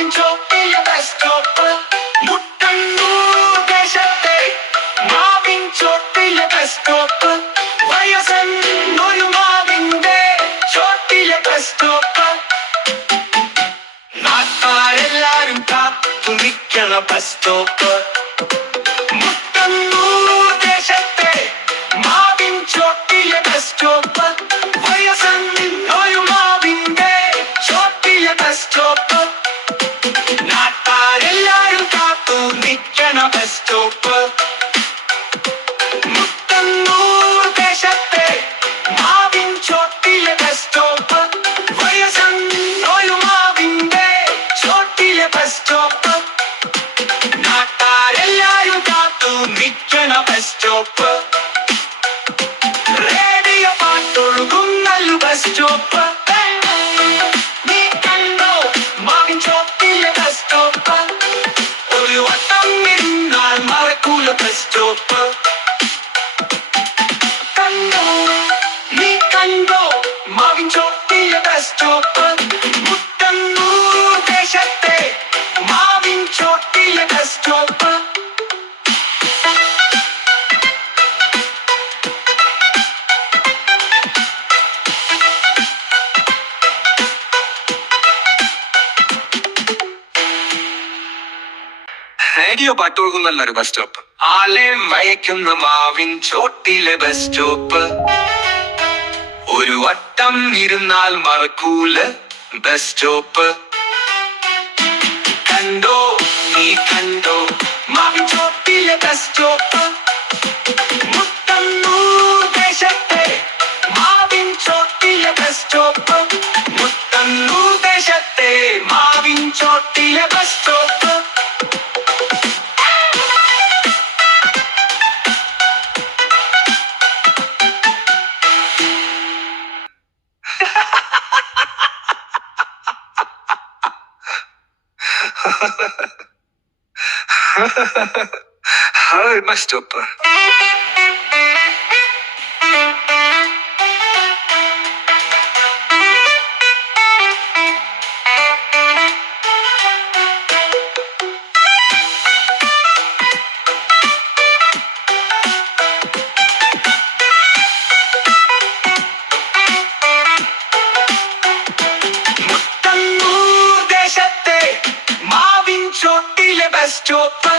മാവിൻ ചോട്ടിലെ bus stop. Muttannur ദേശത്തെ മാവിൻ ചോട്ടിലെ ബസ് സ്റ്റോപ്പ്. വയസ്സന്നൊരു മാവിന്റെ ചോട്ടിലെ ബസ് സ്റ്റോപ്പ്. നാട്ടാരെല്ലാരും കാത്തു നിൽക്കണ ബസ് സ്റ്റോപ്പ്. മുട്ടന്നൂർ ദേശത്തെ മാവിൻ ചോട്ടിലെ ബസ് സ്റ്റോപ്പ്. വയസ്സന്നൊരു മാവിന്റെ ചോട്ടിലെ ബസ് സ്റ്റോപ്പ്. നാട്ടാരെല്ലാരും കാത്തു നിൽക്കണ ബസ് സ്റ്റോപ്പ്. മുട്ടന്നൂർ ദേശത്തെ മാവിൻ ചോട്ടിലെ ബസ് സ്റ്റോപ്പ്. വയസ്സന്നൊരു മാവിന്റെ ചോട്ടിലെ ബസ് സ്റ്റോപ്പ്. നാട്ടാരെല്ലാരും കാത്തു നിൽക്കണ ബസ് സ്റ്റോപ്പ്. റേഡിയോ പാട്ടൊഴുകുന്നല്ലു ബസ് സ്റ്റോപ്പ്. നീ കണ്ടോ മാവിൻ ചോട്ടിലെ ബസ് സ്റ്റോപ്പ്? ഒരു വട്ടം നിന്നാൽ മറക്കൂല ബസ് സ്റ്റോപ്പ്. കണ്ടോ നീ കണ്ടോ മാവിൻ ചോട്ടിലെ ബസ് സ്റ്റോപ്പ്. മുട്ടന്നൂർ ദേശത്തെ മാവിൻ ചോട്ടിലെ ബസ് സ്റ്റോപ്പ്. റേഡിയോ പാട്ടൊഴുകുന്നല്ലൊരു ബസ് സ്റ്റോപ്പ്. ആലെ മയക്കുന്ന മാവിൻ ചോട്ടിലെ ബസ് സ്റ്റോപ്പ്. ഒരു വട്ടം ഇരുന്നാൽ മറക്കൂല ബസ് സ്റ്റോപ്പ്. കണ്ടോ നീ കണ്ടോ മാവിൻ ചോട്ടിലെ ബസ് സ്റ്റോപ്പ്. മുട്ടന്നൂർ ദേശത്തെ മാവിൻ ചോട്ടിലെ ബസ് സ്റ്റോപ്പ്. മുട്ടന്നൂർ ദേശത്തെ മാവിൻ ചോട്ടിലെ bus stop. Hallå bus stop. Muttannur ദേശത്തെ മാവിൻ ചോട്ടിലെ ബസ് സ്റ്റോപ്പ്.